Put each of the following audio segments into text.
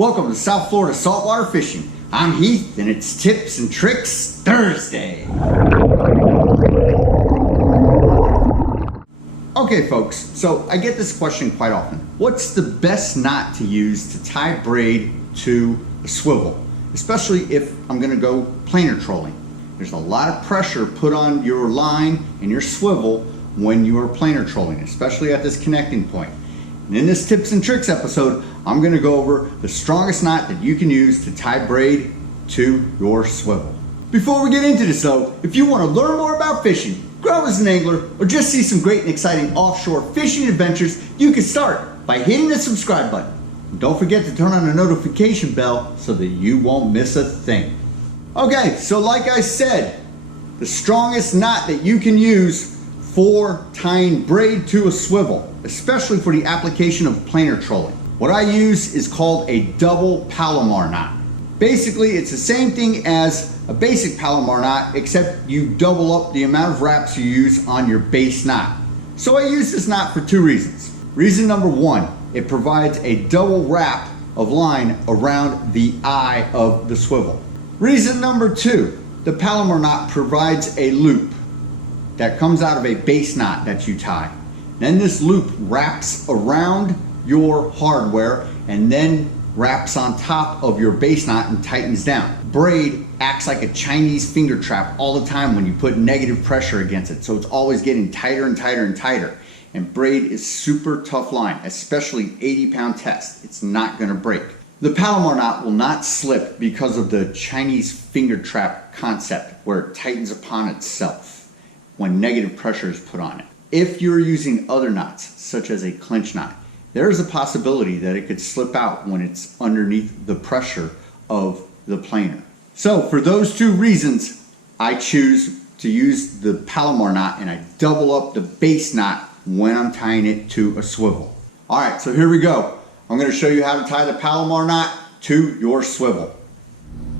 Welcome to South Florida Saltwater Fishing. I'm Heath and it's Tips and Tricks Thursday. Okay folks, so I get this question quite often. What's the best knot to use to tie braid to a swivel? Especially if I'm going to go planer trolling. There's a lot of pressure put on your line and your swivel when you are planer trolling, especially at this connecting point. And in this Tips and Tricks episode, I'm going to go over the strongest knot that you can use to tie braid to your swivel. Before we get into this though, if you want to learn more about fishing, grow as an angler, or just see some great and exciting offshore fishing adventures, you can start by hitting the subscribe button. And don't forget to turn on the notification bell so that you won't miss a thing. Okay, so like I said, the strongest knot that you can use for tying braid to a swivel, especially for the application of planer trolling. What I use is called a double Palomar knot. Basically, it's the same thing as a basic Palomar knot, except you double up the amount of wraps you use on your base knot. So I use this knot for two reasons. Reason number one, it provides a double wrap of line around the eye of the swivel. Reason number two, the Palomar knot provides a loop that comes out of a base knot that you tie. Then this loop wraps around your hardware and then wraps on top of your base knot and tightens down. Braid acts like a Chinese finger trap all the time when you put negative pressure against it, so it's always getting tighter and tighter and tighter. And braid is super tough line, especially 80-pound test. It's not gonna break. The Palomar knot will not slip because of the Chinese finger trap concept where it tightens upon itself when negative pressure is put on it. If you're using other knots, such as a clinch knot, there is a possibility that it could slip out when it's underneath the pressure of the planer. So for those two reasons, I choose to use the Palomar knot and I double up the base knot when I'm tying it to a swivel. All right, so here we go. I'm gonna show you how to tie the Palomar knot to your swivel.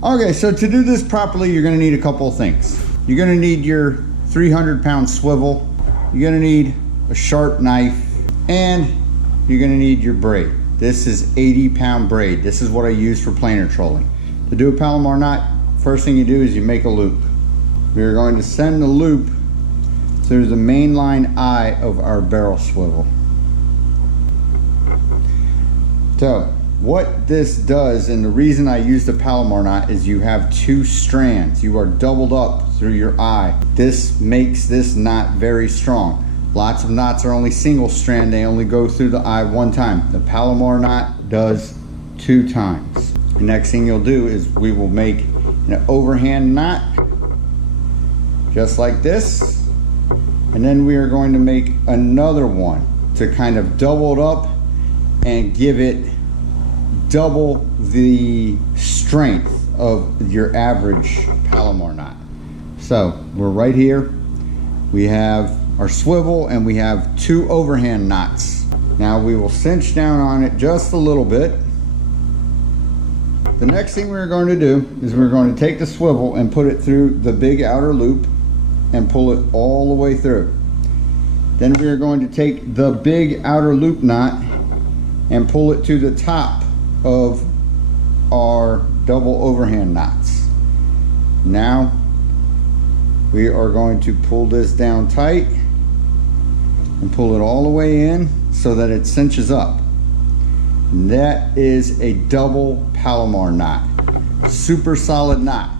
Okay, so to do this properly, you're gonna need a couple of things. You're gonna need your 300-pound swivel, you're gonna need a sharp knife, and you're gonna need your braid. This is 80-pound braid. This is what I use for planer trolling. To do a Palomar knot, first thing you do is you make a loop. We're going to send the loop through the main line eye of our barrel swivel. So what this does, and the reason I use the Palomar knot, is you have two strands. You are doubled up through your eye. This makes this knot very strong. Lots of knots are only single strand. They only go through the eye one time. The Palomar knot does 2 times. The next thing you'll do is we will make an overhand knot just like this. And then we are going to make another one to kind of double it up and give it double the strength of your average Palomar knot. So we're right here. We have our swivel and we have 2 overhand knots. Now we will cinch down on it just a little bit. The next thing we're going to do is we're going to take the swivel and put it through the big outer loop and pull it all the way through. Then we are going to take the big outer loop knot and pull it to the top of our double overhand knots. Now we are going to pull this down tight and pull it all the way in so that it cinches up. And that is a double Palomar knot. Super solid knot.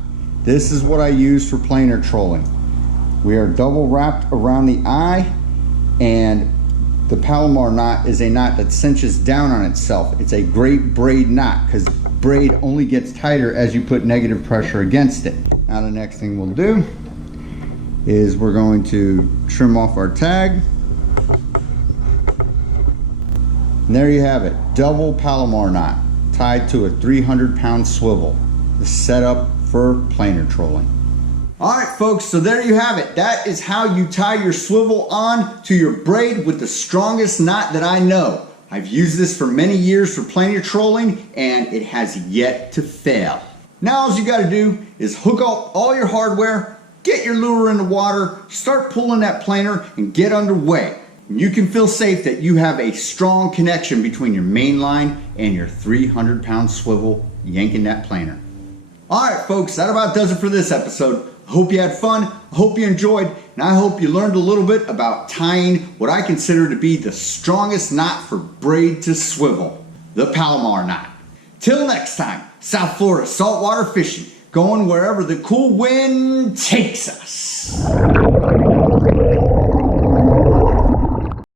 This is what I use for planer trolling. We are double wrapped around the eye, and the Palomar knot is a knot that cinches down on itself. It's a great braid knot because braid only gets tighter as you put negative pressure against it. Now the next thing we'll do is we're going to trim off our tag. And there you have it, double Palomar knot tied to a 300-pound swivel. The setup for planer trolling. All right, folks, so there you have it. That is how you tie your swivel on to your braid with the strongest knot that I know. I've used this for many years for planer trolling, and it has yet to fail. Now all you gotta do is hook up all your hardware, get your lure in the water, start pulling that planer, and get underway. And you can feel safe that you have a strong connection between your main line and your 300-pound swivel yanking that planer. All right, folks, that about does it for this episode. I hope you had fun, I hope you enjoyed, and I hope you learned a little bit about tying what I consider to be the strongest knot for braid to swivel, the Palomar knot. Till next time, South Florida saltwater fishing, going wherever the cool wind takes us.